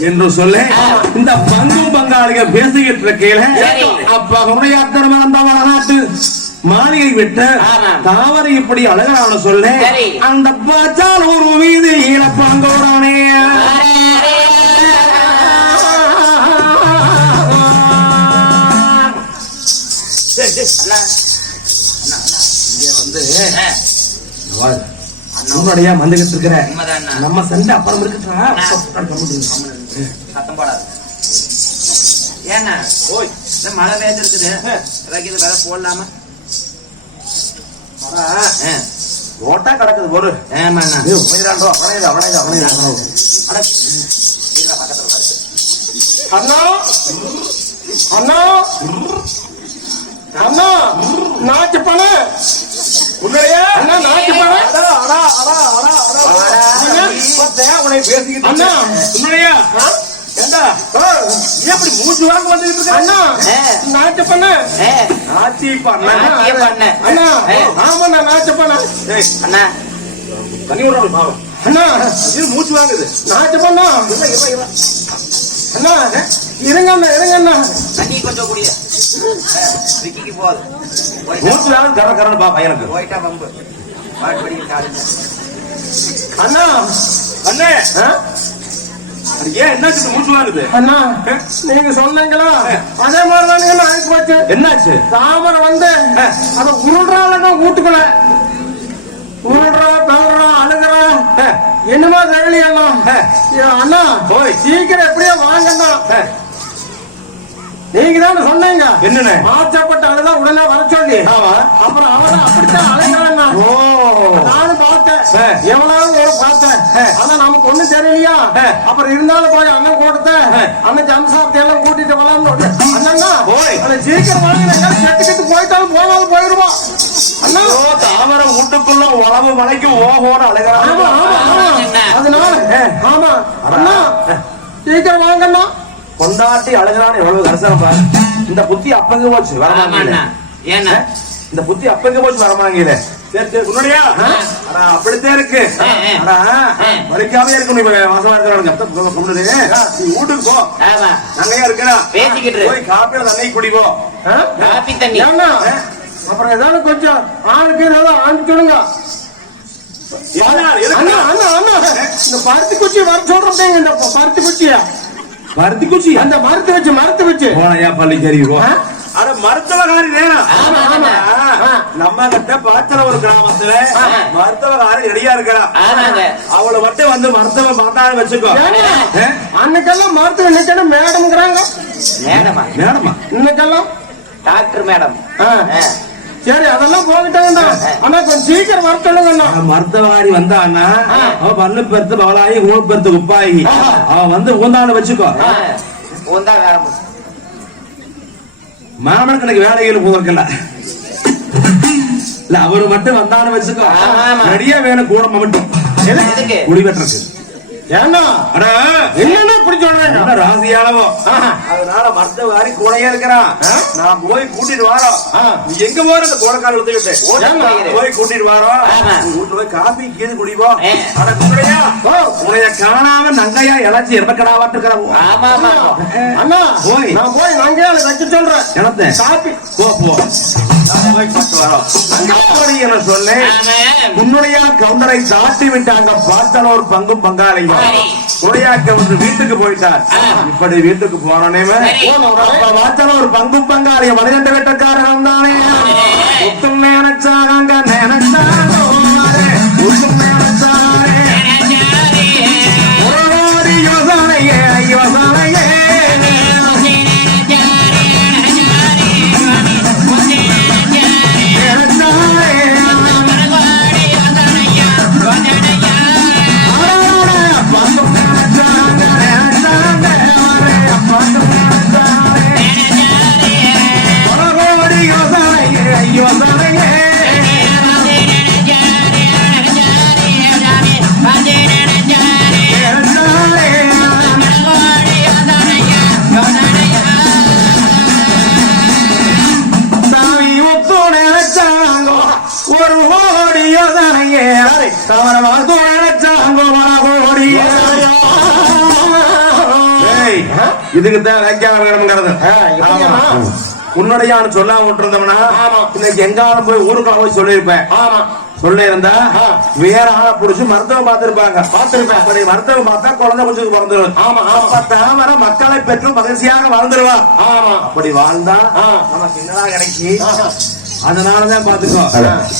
என்று சொல்லி இந்த பங்கும் பங்காளிக பேசிக்கிட்டு இருக்கையில. அப்ப அவனுடைய அத்தனை அந்த வளநாட்டு மாளிகை விட்டு. தாவரை இப்படி அழகான சொல்லி. அந்த பாச்சால் ஒரு மீது ஈழப்பாங்கோரானே முன்னாடியா வந்துகிட்டு இருக்கிற. நம்ம சண்டை அப்புறம் இருக்கட்டா சத்தம் போடாது. ஏண்ணா? ஓய். இந்த மழை வேந்து இருக்குது ஏதாச்சும் இது போடலாமா? ஆ. ரோட்டா கிடக்குது ஒரு அட, பக்கத்துல வருது. அண்ணா. அண்ணா. அண்ணா. நாட்டு பணம் உன்னுடைய அண்ணா. ஏண்டா? எப்படி மூச்சு வாங்க வந்துகிட்டு இருக்க? அண்ணா. நாட்டு பண்ண. பண்ண. நாட்டு தண்ணி பாவம். இது மூச்சு வாங்குது. நாட்டு இருடா. அண்ணா இருங்க அண்ணா இருங்க அண்ணா. தண்ணி கொஞ்சம் குடிய. விக்கிக்கு போகுது மூச்சு வாங்க கர கரன்னு பா பையனுக்கு போயிட்டா பம்பு பாட்டு படிக்க காலேஜ் அண்ணா. அண்ணே! ஏன் என்னாச்சு? மூச்சு வாங்குது. அண்ணா நீங்க சொன்னீங்களா? அதே மாதிரி ஆகி போச்சு. என்னாச்சு? தாமரை வந்து அத உருள்றாங்க வீட்டுக்குள்ள. உருள்றா பெல்றா அழுகுறா. என்னமா தெரியல அண்ணா. அண்ணா போய். சீக்கிரம் எப்படியோ வாங்க அண்ணா நீங்க தானே சொன்னீங்க? என்னண்ணே? மாற்றப்பட்ட அழுதா உடனே வர சொல்லி. அப்புறம் அவன் அப்படித்தான் அழைக்கிறான் ஓ. நானும் எவ்வளவு ஒரு பார்த்தேன். ஆனா நமக்கு ஒண்ணும் தெரியலையா. அப்புறம் இருந்தாலும் போய் அண்ணன் கொடுத்தேன் ஆ. அண்ணன் ஜம்சாப்தி எல்லாம் கூட்டிட்டு வரலாம்னு அண்ணா போய். அண்ணா சீக்கிரம் வாங்க செட்டு கட்டு போயிட்டாலும் போனாலும் போயிடுவோம் அண்ணா. ஓ தாமர வீட்டுக்குள்ள உழவு மலைக்கு ஆமா என்ன? அதனால. ஆமா. அண்ணா சீக்கிரம் வாங்க அண்ணா கொண்டாட்டி அழகான எவ்வளவு கரசனம் பாரு. இந்த புத்தி அப்பங்க போச்சு வரமாங்கல இந்த புத்தி அப்பங்க போச்சு வரமாங்கல சரி சரி உன்னுடையா? அடா அப்படித்தான் இருக்கு. வலிக்காம மாசமா நீ வீட்டுக்கு போ. நங்கையா பேசிக்கிட்டு. போய் காப்பியில தண்ணி? காப்பி தண்ணி. அப்புறம் ஏதாவது கொஞ்சம் ஆளுக்கு ஏதாவது ஆண்டு சொல்லுங்க. அண்ணா அண்ணா அண்ணா. இந்த பருத்தி குச்சி வர சொல்றேன் இந்த பருத்தி குச்சியா பருத்தி குச்சி அந்த மரத்து வச்சு மரத்து வச்சு. போனையா பள்ளி தெரியும் ஆ? அட நேரம். ஆமா. ஆ, நம்ம கிட்ட பாத்திர ஒரு கிராமத்துல ஆ. மருத்துவகாரி ரெடியா இருக்கிறா. ஆமாங்க. அவளை மட்டும் வந்து மருத்துவம் பார்த்தாலும் வச்சுக்கோ? அன்னைக்கெல்லாம் மருத்துவ இன்னைக்கெல்லாம் மேடம்ங்கிறாங்க? மேடமா? மேடமா? இன்னைக்கெல்லாம்? Doctor madam. சரி அதெல்லாம் போகிட்டாங்கண்ணா. அண்ணா கொஞ்சம் சீக்கிரம் வர சொல்லுங்கண்ணா மருத்துவகாரி வந்தான்னா ஆ. அவ பல்லு பெருத்து பவளாயி ஊழ பெருத்து உப்பாயி அவ வந்து ஊந்தாண்டு வச்சுக்கோ. மாமனுக்கு எனக்கு வேலைகள் போதற்கல இல்ல அவரு மட்டும் வந்தான்னு வச்சுக்கோ. ரெடியா வேணும் கூட மட்டும் எதுக்கு? குடி வெட்டுறதுக்கு ஏண்ணா அடா. என்னண்ணா இப்படி சொல்றீங்க? என்ன ராசியானவோ. அதனால மருத்துவகாரி கூடயே இருக்கிறான் நான் போய் கூட்டிட்டு வாரோம் எங்க போற இந்த கோடக்கால் எடுத்துக்கிட்டு? போய் கூட்டிட்டு வாரோம் வீட்டுல போய் காபி கீது. அட குடியா உன்னைய காணாம நங்கையா இழைச்சி எருமக்கடாவாட்டு இருக்கிற ஆமா ஆமா. அண்ணா போய். நான் போய் நங்கையால வைக்க சொல்றேன். எனத்த காப்பி போ போ. என ஆமா உன்னுடைய கவுண்டரை தாட்டி விட்டாங்க. பார்த்தால ஒரு பங்கும் பங்காளியும். உடையாக்க வந்து வீட்டுக்கு போயிட்டார். இப்படி வீட்டுக்கு போனோனே சரி. அப்ப பார்த்தால ஒரு பங்கும் பங்காளியும் மனிதண்ட வெட்டக்காரன் இதுக்கு தான்? உன்னுடைய. இன்னைக்கு எங்காலும் போய் ஊருக்குள்ள போய் சொல்லியிருப்பேன் ஆமா சொல்ல இருந்தா. வேற ஆளை புடிச்சு மருத்துவம் பார்த்திருப்பாங்க பார்த்திருப்பேன். அப்படி மருத்துவம் பார்த்தா குழந்தை கொஞ்சம் பிறந்துடும் ஆமா. அப்ப தாமரை மக்களை பெற்று மகிழ்ச்சியாக வாழ்ந்துருவா ஆமா அப்படி வாழ்ந்தா. நமக்கு என்னடா கிடைக்கி ஆஹா. அதனாலதான் பாத்துக்கோ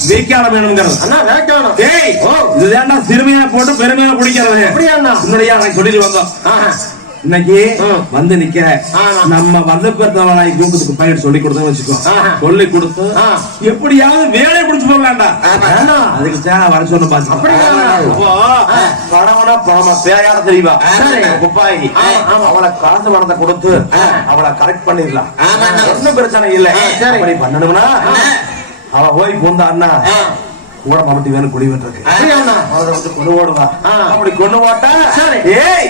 வீக்கான வேணுங்கிறது அண்ணா வேக்கானம் டேய் ஓ. இதுதான்டா சிறுமையா போட்டு பெருமையா பிடிக்கிறது அப்படியா அண்ணா முன்னாடியே அவன் சொல்லிட்டு வந்தோம். இன்னைக்கு. வந்து நிக்கிற ஆமா. நம்ம வந்து பெற்றவனாய் கூட்டத்துக்கு சொல்லி கொடுத்தோம்னு வச்சுக்கோ. சொல்லி கொடுத்து. எப்படியாவது வேலையை பிடிச்சு போடலாம்டா. அதுக்கு தேவை வர சொன்ன பாத்து பணவனா பணமா பேயார தெரியுமா. குப்பாயி. அவளை காசு பணத்தை கொடுத்து அவளை கரெக்ட் பண்ணிடலாம். ஒண்ணும் பிரச்சனை இல்ல. அப்படி பண்ணணும்னா அவ போய் பூந்த அண்ணா ஆ. கூட மமட்டி வேணும் குடி வந்து கொண்டு ஓடுவா. அப்படி கொண்டு சரி. ஏய்.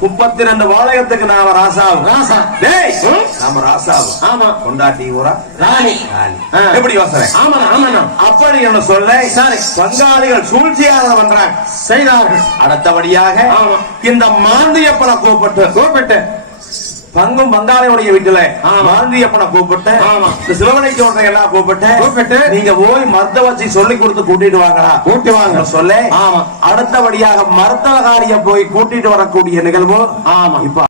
முப்பத்தி ரெண்டு வாளையத்துக்கு நாம ராசாவும். ராசா? டேய். நாம ராசாவும். ஆமா. கொண்டாட்டி ஊரா? ராணி. ராணி. எப்படி யோசனை? ஆமாண்ணா ஆமாண்ணா. அப்படி என்ன சொல்ல சரி. பங்காளிகள் சூழ்ச்சியாக பண்றாங்க செய்தார்கள். அடுத்தபடியாக ஆமா. இந்த மாந்தியப்பனை கூப்பிட்டு கூப்பிட்டு. பங்கும் பங்காளியுடைய வீட்டுல ஆமா. மாந்தியப்பனை கூப்பிட்டு ஆமா. இந்த சிவகணைக்கு ஒன்றை எல்லாம் கூப்பிட்டு கூப்பிட்டு நீங்க போய் மருத்துவ வச்சு சொல்லி கொடுத்து கூட்டிட்டு வாங்கடா கூட்டி வாங்க. சொல்ல. அடுத்தபடியாக மருத்துவ காரியம் போய் கூட்டிட்டு வரக்கூடிய நிகழ்வு ஆமா. இப்ப